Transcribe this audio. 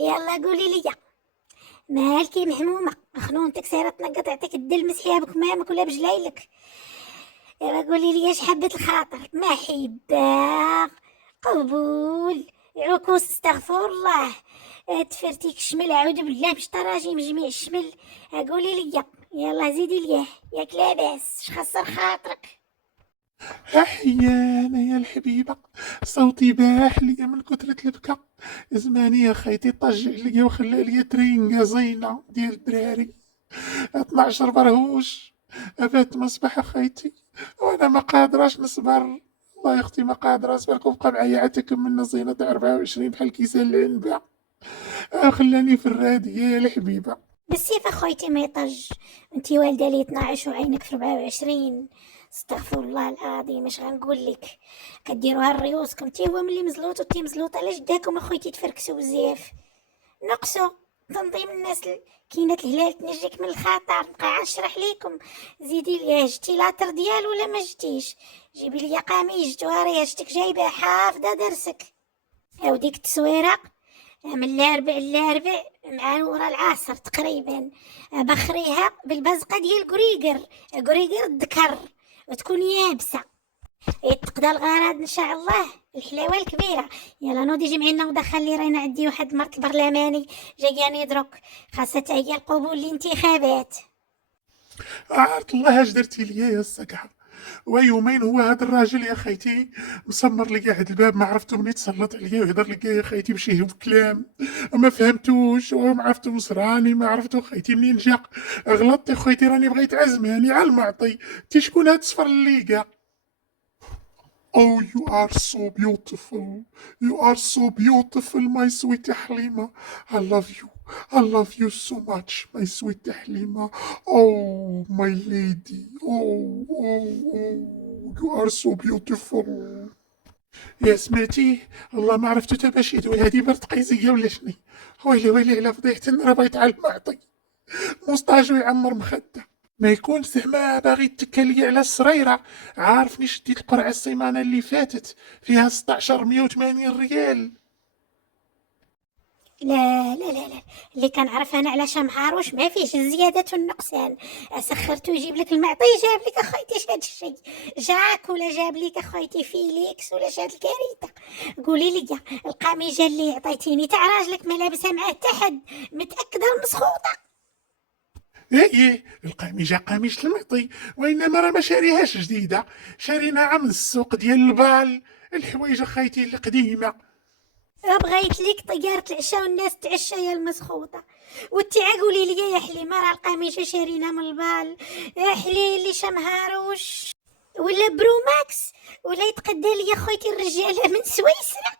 يلا قولي لي مالكي مهمومة خنونتك سيرة تنقط يعطيك الدل مسحيها بكمامك ولا بجلايلك. يلا قولي لي اش حبة الخاطر محبة قبول عكوس استغفر الله تفرتيك الشمل اعوذ بالله مش تراجيم جميع الشمل. قولي لي يلا زيدي ليه ياك لاباس شخسر خاطرك. أحيانا يا الحبيبة، صوتي باح ليا من كثرة البكا. زماني يا خيتي طجع ليا وخلى ليا ترينقة زينة ديال الدراري. 12 برهوش أبات مصباح خيتي وأنا ما قادراش نصبر. والله يا أختي ما قادرة أصبركم، بقى معايا عاد تكملنا زينة تاع 24 بحال كيسان العنبة. خلاني في الرادية يا الحبيبة. بالسيف اخويتي ما يطج. انتي والده لي 12 وعينك في 24. استغفر الله العظيم اش غنقول لك. كديروها الريوسكم تي هو ملي مزلوط وتي مزلوطه على جداكم اخويتي تفركسوا بزاف. نقصوا تنظيم الناس كاينه الهلال تنجيك من الخطر. نبقى نشرح ليكم. زيدي لي جتي لاطر ديال ولا ما جتيش. جيبي لي قميص جواريه جتك جايبه حافظه درسك. او ديك التصويره من الاربع للاربع مع ورا العصر تقريبا. بخريها بالبزقه ديال قريقر الذكر وتكون يابسه. يتقضى الغرض ان شاء الله. الحلاوه الكبيره. يلا نوضي جمعينا ودخل لي رانا عندي واحد مرت البرلماني جاياني درك خاصة هي القبول الانتخابات. عارف الله اش درتي ليا يا السقعة. ويومين هو هاد الراجل يا خيتي مسمر لي قاعد الباب، ما عرفتو منين تسلط عليا ويهضر لي يا خيتي بشي كلام ما فهمتوش وما عرفتو راني ما عرفتو خيتي منين جا. غلطت يا خيتي راني بغيت عزماني على المعطي. تي شكون هاد الصفر اللي قا. Oh, you are so beautiful. You are so beautiful, my sweet Halima. I love you. I love you so much, my sweet Halima. Oh, my lady. Oh, oh, oh. You are so beautiful. يا سمعتي والله ما عرفتو تا باش يدوي هادي برد قيزية ولا شني. ويلي ويلي على فضيحتي راه بغيت على المعطي مستاجو يعمر مخده. ما يكون زعما باغي يتكلي على الصريرة. عارفني شديت القرعة السيمانة اللي فاتت فيها 16 180 ريال. لا لا لا لا. اللي كنعرف انا على شمهاروش ما فيهش الزيادة والنقصان. سخرتو يجيب لك المعطي جاب لك اخويتي شاد الشيء. جاك ولا جاب لك اخويتي فيليكس ولا شاد الكارثة. قولي لي القميجة اللي عطيتيني تاع راجلك ما لابسها معاه حتى متأكدة المسخوطة. ايه القميجة قميجة المعطي، وانما راه ما شاريهاش جديدة، شاريناها من السوق ديال البال. الحوايج خايتي القديمة. بغيت ليك طيارة العشاء والناس تعشى يا المسخوطة. وانتي قولي لي يا حليمة راه القميجة شارينا من البال. يا حليلي شمهاروش ولا بروماكس ولا يتقدى لي يا خويتي الرجالة من سويسرا.